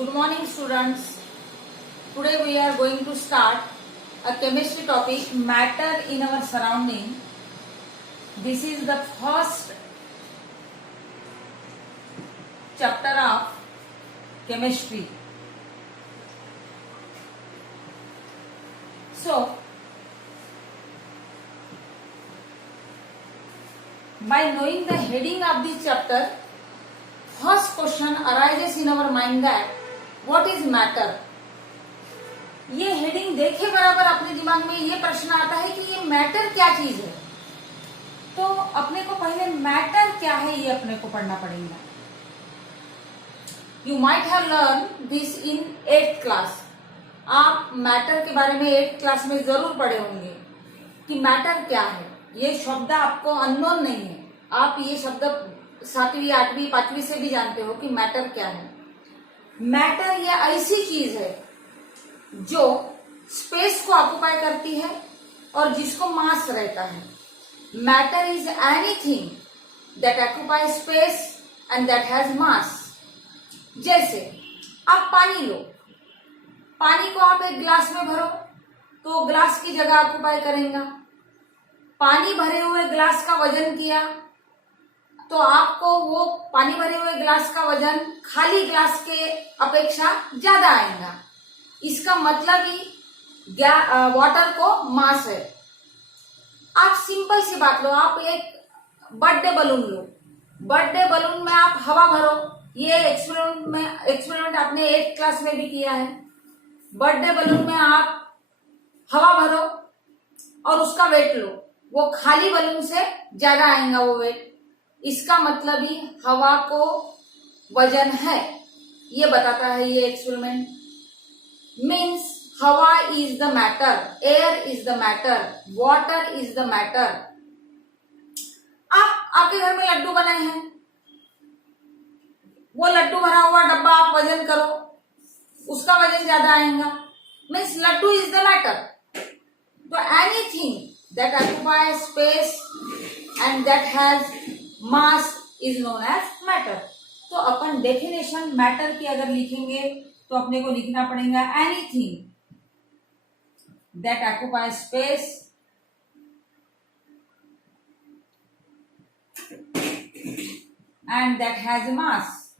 Good morning, students. Today we are going to start a chemistry topic, matter in our surrounding. This is the first chapter of chemistry. So, by knowing the heading of this chapter, first question arises in our mind that what is matter? ये heading देखे बराबर अपने दिमाग में ये प्रश्न आता है कि ये मैटर क्या चीज है। तो अपने को पहले मैटर क्या है ये अपने को पढ़ना पड़ेगा। You might have learn this in 8th class. आप मैटर के बारे में 8th क्लास में जरूर पढ़े होंगे कि मैटर क्या है। ये शब्द आपको अननोन नहीं है, आप ये शब्द 7वीं 8वीं 5वीं से भी जानते हो कि मैटर क्या है। मैटर ये ऐसी चीज है जो स्पेस को ऑक्युपाई करती है और जिसको मास रहता है। Matter is anything that occupy space and that has मास। जैसे आप पानी लो, पानी को आप एक ग्लास में भरो तो ग्लास की जगह ऑक्युपाई करेगा। पानी भरे हुए ग्लास का वजन किया तो आपको वो पानी भरे हुए ग्लास का वजन खाली ग्लास के अपेक्षा ज्यादा आएगा। इसका मतलब ही वाटर को मास है। आप सिंपल सी बात लो, आप एक बर्थडे बलून लो, बर्थडे बलून में आप हवा भरो। ये एक्सपेरिमेंट आपने 8th क्लास में भी किया है। बर्थडे बलून में आप हवा भरो और उसका वेट लो, वो खाली बलून से ज्यादा आएगा वो वेट। इसका मतलब ही हवा को वजन है, ये बताता है ये एक्सपेरिमेंट। मीन्स हवा is the matter, air is the matter, water is the matter. आपके घर में लड्डू बने हैं, वो लड्डू भरा हुआ डब्बा आप वजन करो, उसका वजन ज्यादा आएगा। Means laddu is the matter. तो anything that occupy space and that has mass is known as matter. तो अपन डेफिनेशन मैटर की अगर लिखेंगे तो अपने को लिखना पड़ेगा anything that occupy space and that has mass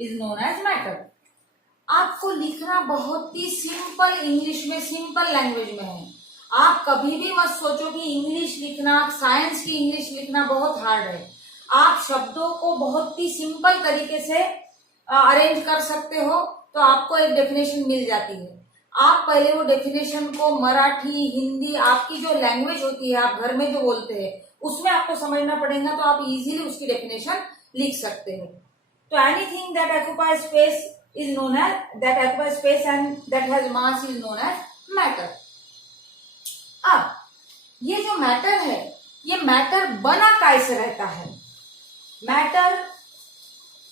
is known as matter. आपको लिखना बहुत ही सिंपल इंग्लिश में, सिंपल लैंग्वेज में है। आप कभी भी मत सोचो कि इंग्लिश लिखना, साइंस की इंग्लिश लिखना बहुत हार्ड है। आप शब्दों को बहुत ही सिंपल तरीके से अरेंज कर सकते हो तो आपको एक डेफिनेशन मिल जाती है। आप पहले वो डेफिनेशन को मराठी, हिंदी, आपकी जो लैंग्वेज होती है, आप घर में जो बोलते हैं, उसमें आपको समझना पड़ेगा तो आप इजीली उसकी डेफिनेशन लिख सकते हो। तो anything that occupy space is known as, that occupy space and that has mass is known as matter. अब ये जो मैटर है, ये मैटर बना कैसे रहता है? Matter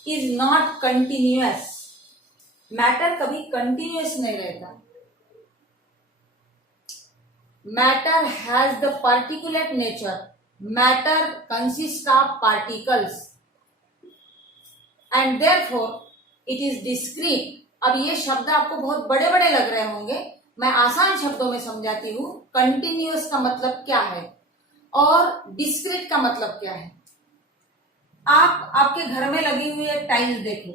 is not continuous. Matter कभी कंटिन्यूअस नहीं रहता। Matter has the particulate nature. Matter consist of particles and therefore it is discrete. अब ये शब्द आपको बहुत बड़े बड़े लग रहे होंगे, मैं आसान शब्दों में समझाती हूँ। कंटिन्यूअस का मतलब क्या है और डिस्क्रीट का मतलब क्या है। आपके घर में लगी हुई एक टाइल्स देखो,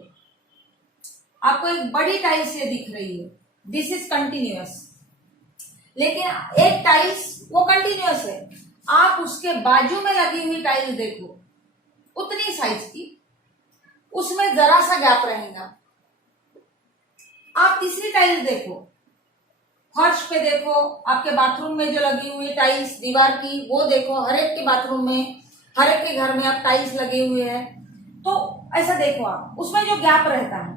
आपको एक बड़ी टाइल्स ये दिख रही है, दिस इज कंटिन्यूअस। लेकिन एक टाइल्स वो कंटिन्यूअस है। आप उसके बाजू में लगी हुई टाइल्स देखो, उतनी साइज की, उसमें जरा सा गैप रहेगा। आप तीसरी टाइल्स देखो, फर्श पे देखो, आपके बाथरूम में जो लगी हुई टाइल्स दीवार की वो देखो, हर एक के बाथरूम में, हर एक के घर में आप टाइल्स लगे हुए हैं। तो ऐसा देखो आप, उसमें जो गैप रहता है,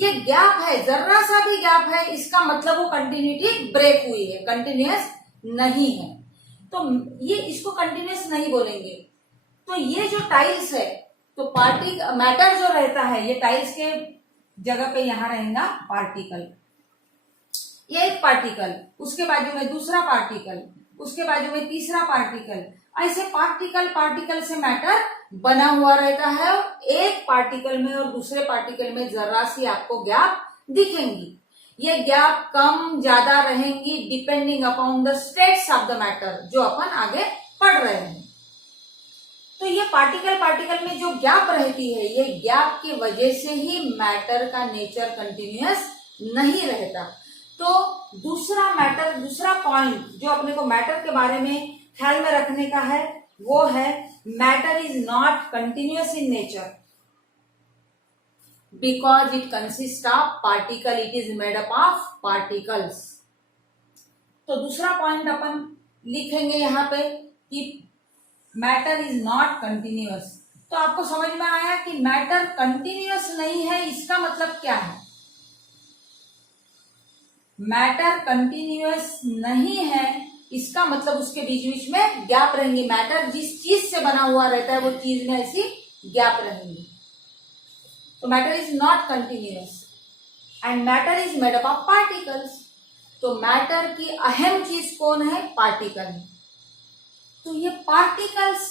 ये गैप है, जरा सा भी गैप है, इसका मतलब वो कंटिन्यूटी ब्रेक हुई है, कंटिन्यूअस नहीं है। तो ये इसको कंटिन्यूअस नहीं बोलेंगे। तो ये जो टाइल्स है, तो मैटर जो रहता है, ये टाइल्स के जगह पे यहां रहेगा पार्टिकल। ये एक पार्टिकल, उसके बाजू में दूसरा पार्टिकल, उसके बाजू में तीसरा पार्टिकल, ऐसे पार्टिकल पार्टिकल से मैटर बना हुआ रहता है और एक पार्टिकल में और दूसरे पार्टिकल में जरा सी आपको गैप दिखेंगी। ये गैप कम ज्यादा रहेंगी depending upon the states of the matter जो अपन आगे पढ़ रहे हैं। तो ये पार्टिकल पार्टिकल में जो गैप रहती है, ये गैप की वजह से ही मैटर का नेचर कंटिन्यूअस नहीं रहता। तो दूसरा पॉइंट जो अपने को मैटर के बारे में ख्याल में रखने का है वो है matter is not continuous in nature because it consist of particle, it is made up of particles. तो दूसरा पॉइंट अपन लिखेंगे यहाँ पे कि मैटर इज नॉट कंटिन्यूअस। तो आपको समझ में आया कि मैटर कंटिन्यूअस नहीं है, इसका मतलब क्या है? मैटर कंटिन्यूअस नहीं है इसका मतलब उसके बीच बीच में गैप रहेंगे। मैटर जिस चीज से बना हुआ रहता है वो चीज में ऐसी गैप रहेंगी। तो matter is not continuous and matter is made up of particles. तो मैटर की अहम चीज कौन है? पार्टिकल। तो ये पार्टिकल्स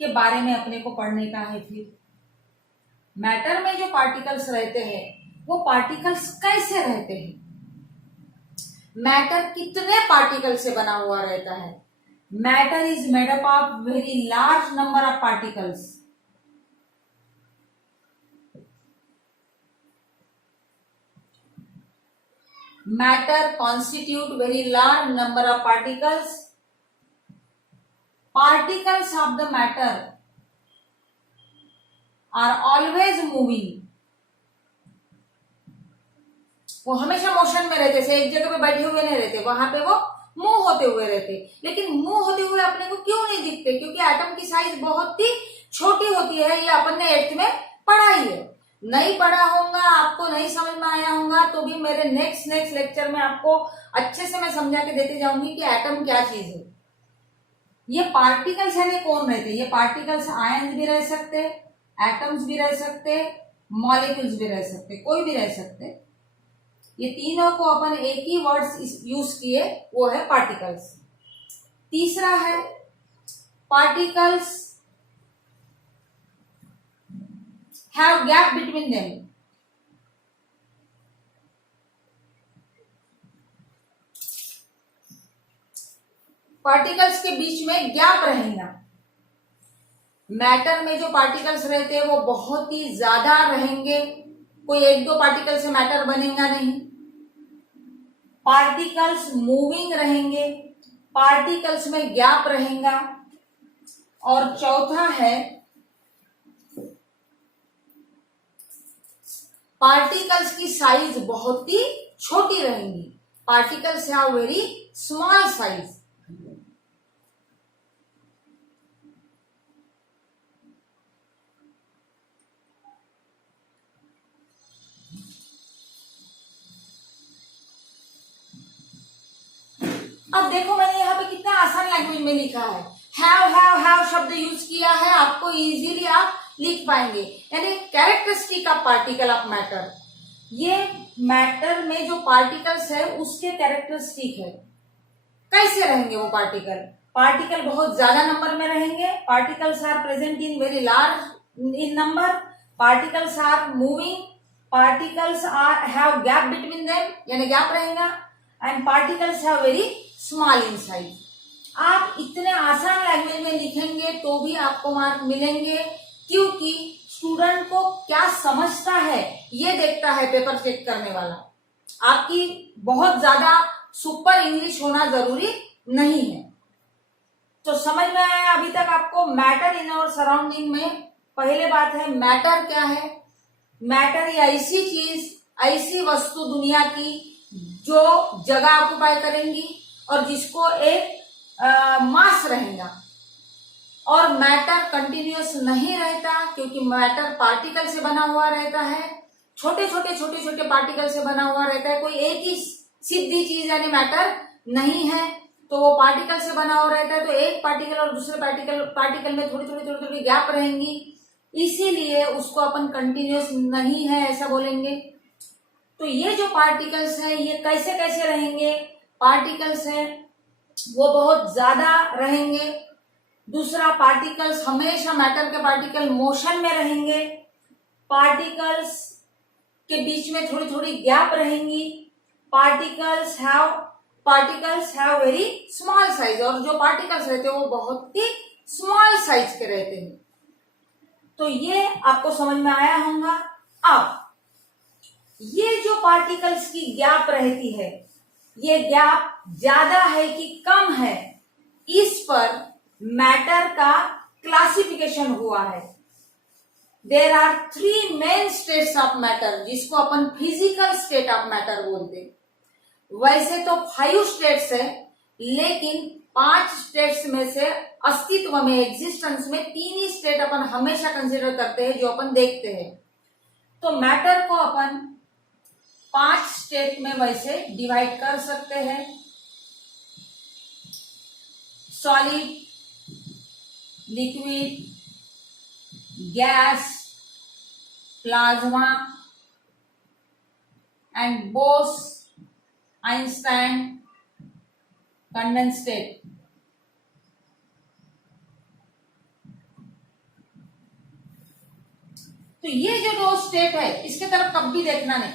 के बारे में अपने को पढ़ने का है। फिर मैटर में जो पार्टिकल्स रहते हैं वो पार्टिकल्स कैसे रहते हैं, मैटर कितने पार्टिकल से बना हुआ रहता है। Matter is made up of very large number of particles. Matter constitute very large number of particles. Particles of the matter are always moving. वो हमेशा मोशन में रहते थे, एक जगह पे बैठे हुए नहीं रहते, वहां पे वो मूव होते हुए रहते। लेकिन मूव होते हुए अपने को क्यों नहीं दिखते? क्योंकि एटम की साइज बहुत ही छोटी होती है। ये अपन ने 8th में पढ़ा ही है। नहीं पढ़ा होगा, आपको नहीं समझ में आया होगा तो भी मेरे नेक्स्ट लेक्चर में आपको अच्छे से मैं समझा के देते जाऊंगी कि एटम क्या चीज है। ये पार्टिकल्स यानी कौन रहते? ये पार्टिकल्स आयन्स भी रह सकते, एटम्स भी रह सकते, मॉलिक्यूल्स भी रह सकते, कोई भी रह सकते। ये तीनों को अपन एक ही वर्ड्स यूज किए, वो है पार्टिकल्स। तीसरा है particles have gap between them. Particles के बीच में गैप रहेगा। मैटर में जो पार्टिकल्स रहते हैं वो बहुत ही ज्यादा रहेंगे, कोई 1-2 पार्टिकल से मैटर बनेगा नहीं। पार्टिकल्स मूविंग रहेंगे, पार्टिकल्स में गैप रहेगा। और चौथा है पार्टिकल्स की साइज बहुत ही छोटी रहेंगी। Particles have very small size. अब देखो मैंने यहाँ पे कितना आसान लैंग्वेज में लिखा है। हैव शब्द यूज किया है, आपको इजीली आप लिख पाएंगे। यानी characteristic of particle of matter, ये मैटर में जो पार्टिकल्स है उसके कैरेक्टरिस्टिक है। कैसे रहेंगे वो पार्टिकल बहुत ज्यादा नंबर में रहेंगे। Particles are present in very large in number. Particles are moving. Particles are have gap between them, यानी गैप रहेगा। And particles have very small in size. आप इतने आसान लैंग्वेज में लिखेंगे तो भी आपको मार्क मिलेंगे, क्योंकि स्टूडेंट को क्या समझता है ये देखता है पेपर चेक करने वाला। आपकी बहुत ज्यादा सुपर इंग्लिश होना जरूरी नहीं है। तो समझ में आया अभी तक आपको मैटर इन आवर सराउंडिंग में? पहले बात है मैटर क्या है। मैटर ये ऐसी चीज, ऐसी वस्तु दुनिया की जो जगह ऑक्युपाई करेंगी और जिसको एक मास रहेगा। और मैटर कंटिन्यूअस नहीं रहता, क्योंकि मैटर पार्टिकल से बना हुआ रहता है। छोटे छोटे पार्टिकल से बना हुआ रहता है। कोई एक ही सीधी चीज यानी मैटर नहीं है। तो वो पार्टिकल से बना हुआ रहता है। तो एक पार्टिकल और दूसरे पार्टिकल में थोड़ी गैप रहेंगी, इसीलिए उसको अपन कंटिन्यूअस नहीं है ऐसा बोलेंगे। तो ये जो पार्टिकल्स हैं ये कैसे कैसे रहेंगे? पार्टिकल्स हैं वो बहुत ज्यादा रहेंगे। दूसरा, पार्टिकल्स, हमेशा मैटर के पार्टिकल मोशन में रहेंगे, पार्टिकल्स के बीच में थोड़ी थोड़ी गैप रहेंगी, particles have very small size, और जो पार्टिकल्स रहते हैं वो बहुत ही स्मॉल साइज के रहते हैं। तो ये आपको समझ में आया होगा। अब ये जो पार्टिकल्स की गैप रहती है, ये गैप ज्यादा है कि कम है, इस पर मैटर का क्लासिफिकेशन हुआ है। There are 3 main states of matter, जिसको अपन फिजिकल स्टेट ऑफ मैटर बोलते। वैसे तो 5 स्टेट्स है, लेकिन 5 स्टेट्स में से अस्तित्व में, एग्जिस्टेंस में 3 ही स्टेट अपन हमेशा कंसिडर करते हैं, जो अपन देखते हैं। तो मैटर को अपन 5 स्टेट में वैसे डिवाइड कर सकते हैं। Solid, liquid, gas, plasma and Bose Einstein condensate. तो ये जो 2 स्टेट है, इसके तरफ कभी देखना नहीं,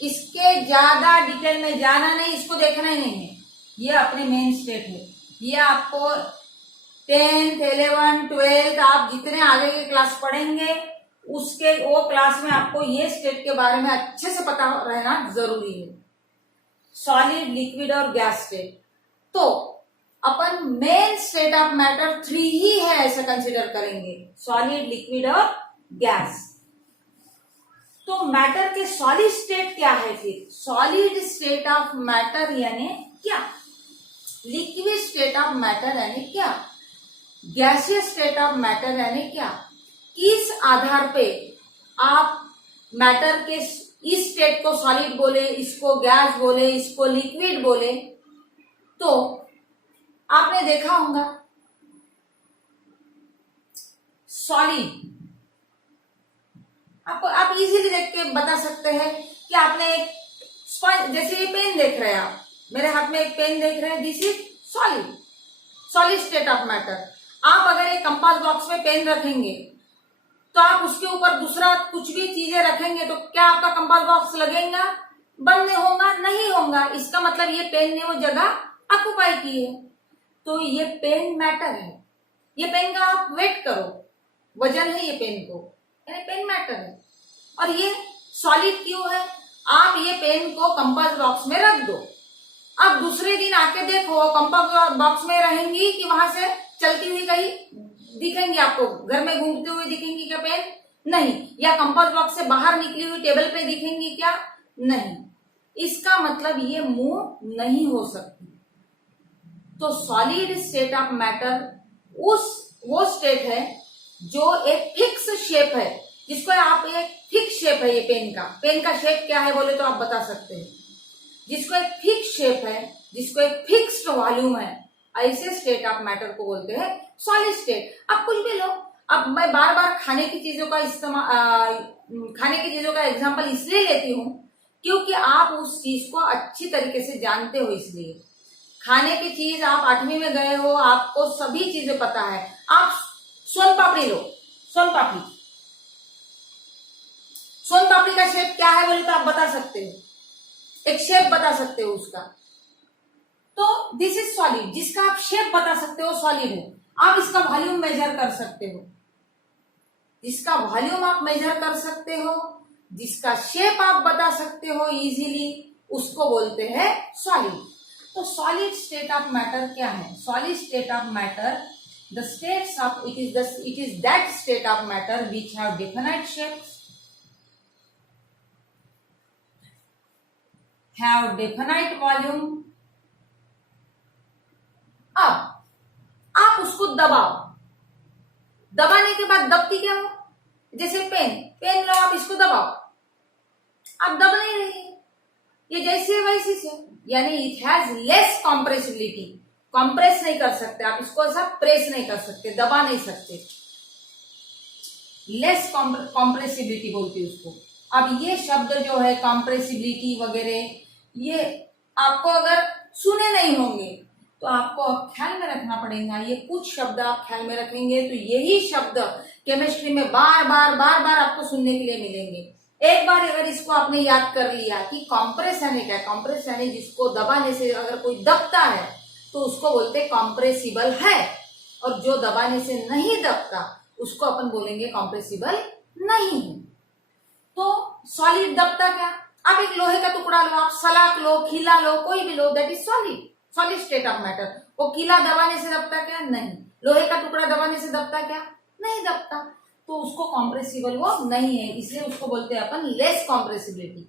इसके ज्यादा डिटेल में जाना नहीं, इसको देखना ही नहीं है। ये अपने मेन स्टेट है। ये आपको 10th, 11th, 12th आप जितने आगे के क्लास पढ़ेंगे, उसके वो क्लास में आपको ये स्टेट के बारे में अच्छे से पता रहना जरूरी है। सॉलिड, लिक्विड और गैस स्टेट। तो अपन मेन स्टेट ऑफ मैटर 3 ही है ऐसा कंसिडर करेंगे, सॉलिड, लिक्विड और गैस। तो मैटर के सॉलिड स्टेट क्या है फिर? सॉलिड स्टेट ऑफ मैटर यानी क्या? लिक्विड स्टेट ऑफ मैटर यानी क्या? गैसियस स्टेट ऑफ मैटर यानी क्या? किस आधार पे आप मैटर के इस स्टेट को सॉलिड बोले, इसको गैस बोले, इसको लिक्विड बोले? तो आपने देखा होगा सॉलिड, आपको आप इजीली देख के बता सकते हैं कि आपने एक स्पंज, जैसे ये पेन देख रहे हैं आप, मेरे हाथ में एक पेन देख रहे हैं, this is solid, solid state of matter. आप अगर एक कंपास बॉक्स में पेन रखेंगे तो आप उसके ऊपर दूसरा कुछ भी चीजें रखेंगे तो क्या आपका कंपास बॉक्स लगेगा? बंद होगा? नहीं होगा। इसका मतलब ये पेन ने वो जगह ऑक्युपाई की है। तो ये पेन मैटर है। ये पेन का आप वेट करो, वजन है ये पेन को, यानी पेन मैटर है। और ये सॉलिड क्यों है? आप ये पेन को कंपास बॉक्स में रख दो, अब दूसरे दिन आके देखो कंपास बॉक्स में रहेंगी कि वहां से चलती हुई कहीं दिखेंगी, आपको घर में घूमते हुए दिखेंगी क्या पेन? नहीं। या कंपास बॉक्स से बाहर निकली हुई टेबल पे दिखेंगी क्या? नहीं। इसका मतलब ये मूव नहीं हो सकती। तो सॉलिड स्टेट ऑफ मैटर वो स्टेट है जो एक फिक्स शेप है, जिसको आप एक फिक्स शेप है, ये पेन का शेप क्या है बोले तो आप बता सकते हैं, जिसको एक फिक्स शेप है, जिसको एक फिक्स्ड वॉल्यूम है, ऐसे स्टेट ऑफ मैटर को बोलते हैं सॉलिड स्टेट। अब कुछ भी लो, अब मैं बार बार खाने की चीजों का एग्जांपल इसलिए लेती हूँ क्योंकि आप उस चीज को अच्छी तरीके से जानते हो। इसलिए खाने की चीज, आप 8वीं में गए हो, आपको सभी चीजें पता है। आप सोन पापड़ी लो, सोन पापड़ी का शेप क्या है बोले तो आप बता सकते हो, एक शेप बता सकते हो उसका। तो दिस इज सॉलिड, जिसका आप शेप बता सकते हो सॉलिड है। आप इसका वॉल्यूम मेजर कर सकते हो, जिसका वॉल्यूम आप मेजर कर सकते हो, जिसका शेप आप बता सकते हो इजीली, उसको बोलते हैं सॉलिड। तो सॉलिड स्टेट ऑफ मैटर क्या है? Solid state of matter, the states of it is that state of matter which have definite shapes, have definite volume। अब आप उसको दबाओ, दबाने के बाद दबती क्या हो? जैसे पेन लो, आप इसको दबाओ, आप दब नहीं रही, ये जैसी है वैसी से, यानी it has less compressibility. Compress नहीं कर सकते आप इसको, ऐसा प्रेस नहीं कर सकते, दबा नहीं सकते, लेस कॉम्प्रेसिबिलिटी बोलती है उसको। अब ये शब्द जो है कॉम्प्रेसिबिलिटी वगैरह, ये आपको अगर सुने नहीं होंगे तो आपको अब ख्याल में रखना पड़ेगा। ये कुछ शब्द आप ख्याल में रखेंगे तो यही शब्द केमिस्ट्री में बार बार आपको सुनने के लिए मिलेंगे। एक बार अगर इसको आपने याद कर लिया कि कॉम्प्रेस यानी क्या, कॉम्प्रेस यानी जिसको दबाने से अगर कोई दबता है तो उसको बोलते कॉम्प्रेसिबल है, और जो दबाने से नहीं दबता उसको अपन बोलेंगे कॉम्प्रेसिबल नहीं है। तो सॉलिड दबता क्या, आप एक लोहे का टुकड़ा लो, आप सलाख लो, खीला लो, कोई भी लो, that is solid, solid state of matter. वो खीला दबाने से दबता क्या, नहीं। लोहे का टुकड़ा दबाने से दबता क्या, नहीं दबता। तो उसको कॉम्प्रेसिबल वो नहीं है, इसलिए उसको बोलते हैं अपन लेस कॉम्प्रेसिबिलिटी।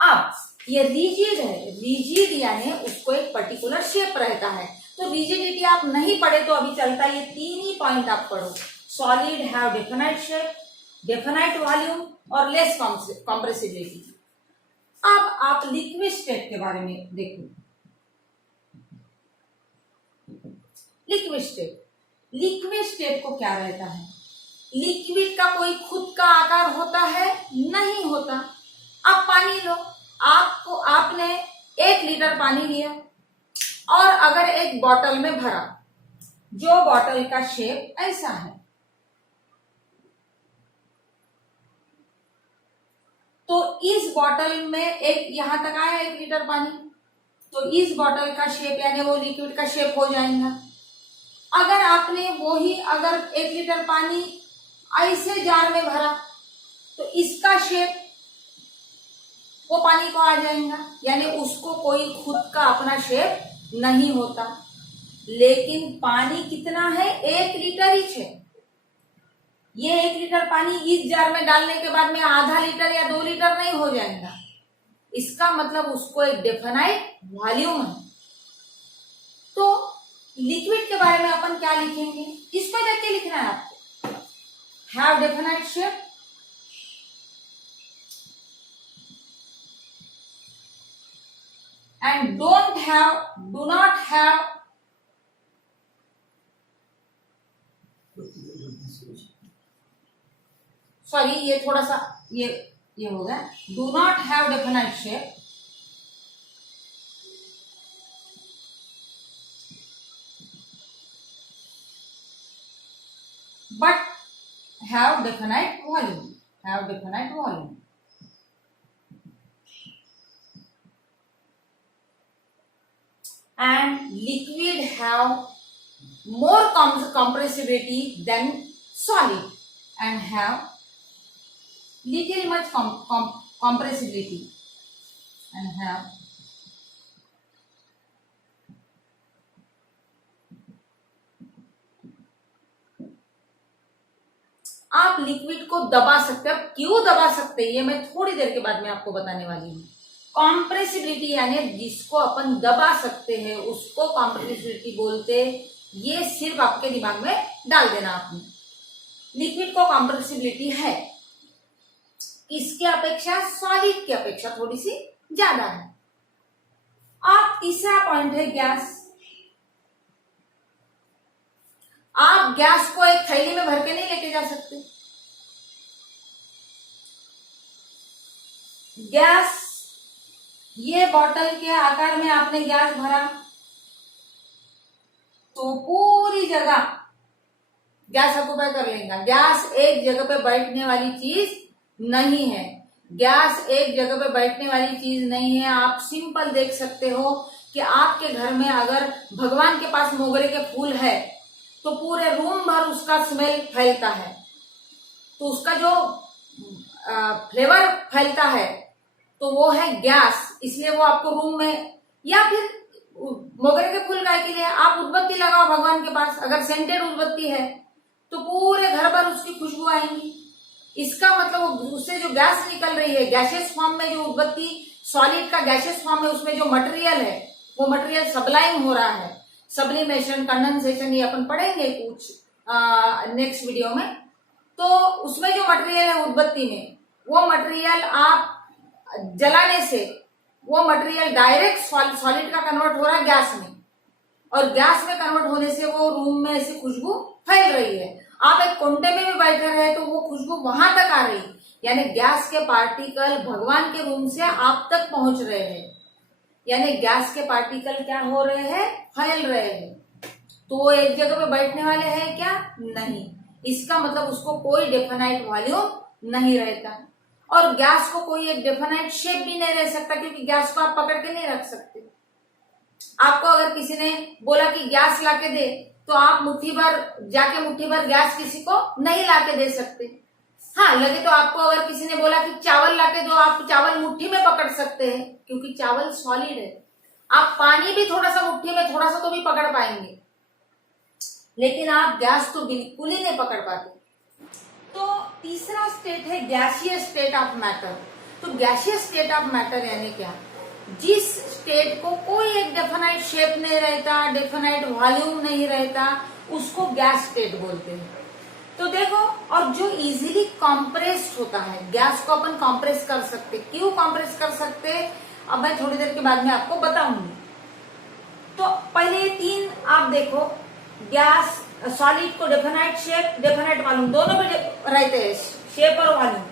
अब ये रिजिड है, रिजिड यानी उसको एक पर्टिकुलर शेप रहता है। तो रिजिडिटी आप नहीं पढ़े तो अभी चलता है, ये तीन ही पॉइंट आप पढ़ो। Solid have definite shape, definite volume और लेस कॉम्प्रेसिबिलिटी। अब आप लिक्विड स्टेट के बारे में देखो। लिक्विड स्टेट को क्या रहता है, लिक्विड का कोई खुद का आकार होता है, नहीं होता। अब पानी लो, आपने 1 लीटर पानी लिया और अगर एक बॉटल में भरा, जो बॉटल का शेप ऐसा है, तो इस बॉटल में एक यहां तक आया 1 लीटर पानी, तो इस बॉटल का शेप यानी वो लिक्विड का शेप हो जाएगा। अगर आपने अगर 1 लीटर पानी ऐसे जार में भरा तो इसका शेप वो पानी को आ जाएगा, यानी उसको कोई खुद का अपना शेप नहीं होता। लेकिन पानी कितना है, 1 लीटर ही है। ये 1 लीटर पानी इस जार में डालने के बाद में आधा लीटर या 2 लीटर नहीं हो जाएगा। इसका मतलब उसको एक डेफिनाइट वॉल्यूम है। तो लिक्विड के बारे में अपन क्या लिखेंगे, इसको देख के लिखना है आपको। Have definite shape, and do not have sorry, ये थोड़ा सा ये हो गया। Do not have definite shape but have definite volume. And liquid have more compressibility than solid and have little much compressibility and have आप liquid को दबा सकते हैं। क्यों दबा सकते हैं ये मैं थोड़ी देर के बाद में आपको बताने वाली हूँ। कॉम्प्रेसिबिलिटी यानी जिसको अपन दबा सकते हैं उसको कॉम्प्रेसिबिलिटी बोलते। ये सिर्फ आपके दिमाग में डाल देना आपने। लिक्विड को कॉम्प्रेसिबिलिटी है, इसके अपेक्षा सॉलिड की अपेक्षा थोड़ी सी ज्यादा है। आप तीसरा पॉइंट है गैस। आप गैस को एक थैली में भर के नहीं लेके जा सकते। गैस, ये बॉटल के आकार में आपने गैस भरा तो पूरी जगह गैस ऑक्युपाई कर लेगा। गैस एक जगह पे बैठने वाली चीज नहीं है। गैस एक जगह पे बैठने वाली चीज नहीं है। आप सिंपल देख सकते हो कि आपके घर में अगर भगवान के पास मोगरे के फूल है तो पूरे रूम भर उसका स्मेल फैलता है, तो उसका जो फ्लेवर फैलता है तो वो है गैस। इसलिए वो आपको रूम में, या फिर मोगरे के फूल गाय के लिए आप उदबत्ती लगाओ भगवान के पास, अगर सेंटेड उदबत्ती है तो पूरे घर भर उसकी खुशबू आएंगी। इसका मतलब उससे जो गैस निकल रही है, गैसेस फॉर्म में जो उदबत्ती सॉलिड का गैसेस फॉर्म में उसमें जो मटेरियल है वो मटेरियल सबलाइम हो रहा है। सब्लिमेशन, कंडेंसेशन ये अपन पढ़ेंगे कुछ नेक्स्ट वीडियो में। तो उसमें जो मटेरियल है उदबत्ती में, वो मटेरियल आप जलाने से वो मटेरियल डायरेक्ट सॉलिड का कन्वर्ट हो रहा है गैस में, और गैस में कन्वर्ट होने से वो रूम में ऐसी खुशबू फैल रही है। आप एक कोंटे में भी बैठे रहे तो वो खुशबू वहां तक आ रही, यानी गैस के पार्टिकल भगवान के रूम से आप तक पहुंच रहे हैं। यानी गैस के पार्टिकल क्या हो रहे हैं, फैल रहे हैं। तो वो एक जगह पे बैठने वाले हैं क्या, नहीं। इसका मतलब उसको कोई डेफिनाइट वॉल्यूम नहीं रहता। और गैस को कोई एक डेफिनाइट शेप भी नहीं रह सकता, क्योंकि गैस को आप पकड़ के नहीं रख सकते। आपको अगर किसी ने बोला कि गैस लाके दे, तो आप मुट्ठी भर गैस किसी को नहीं लाके दे सकते। हाँ, लगे तो आपको अगर किसी ने बोला कि चावल लाके दो, आप चावल मुट्ठी में पकड़ सकते हैं, क्योंकि चावल सॉलिड है। आप पानी भी थोड़ा सा मुट्ठी में थोड़ा सा तो भी पकड़ पाएंगे, लेकिन आप गैस तो बिल्कुल ही नहीं पकड़ पाते। तो तीसरा स्टेट है गैसियस स्टेट ऑफ मैटर। तो गैसियस स्टेट ऑफ मैटर यानी क्या, जिस स्टेट को कोई एक डेफिनाइट शेप नहीं रहता, डेफिनाइट वॉल्यूम नहीं रहता, उसको गैस स्टेट बोलते हैं। तो देखो, और जो इजीली कॉम्प्रेस्ड होता है, गैस को अपन कॉम्प्रेस कर सकते। क्यों कॉम्प्रेस कर सकते, अब मैं थोड़ी देर के बाद में आपको बताऊंगी। तो पहले ये तीन आप देखो, गैस सॉलिड को डेफिनाइट शेप, डेफिनाइट वॉल्यूम दोनों में रहते हैं, शेप और वॉल्यूम।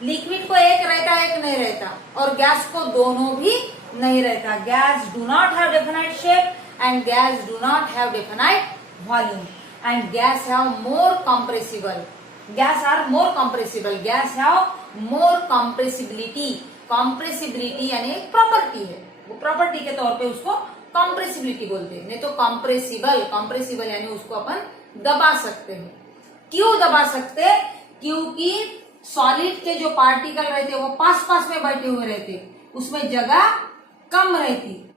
लिक्विड को एक रहता है, एक नहीं रहता, और गैस को दोनों भी नहीं रहता। Gas do not have definite shape and gas do not have definite volume, and gas have more compressible, gas are more compressible, gas have more compressibility. Compressibility यानी एक प्रॉपर्टी है, वो प्रॉपर्टी के तौर पे उसको कंप्रेसिबिलिटी बोलते हैं। नहीं तो कंप्रेसिबल यानी उसको अपन दबा सकते हैं। क्यों दबा सकते हैं, क्योंकि सॉलिड के जो पार्टिकल रहते हैं वो पास पास में बैठे हुए रहते, उसमें जगह कम रहती।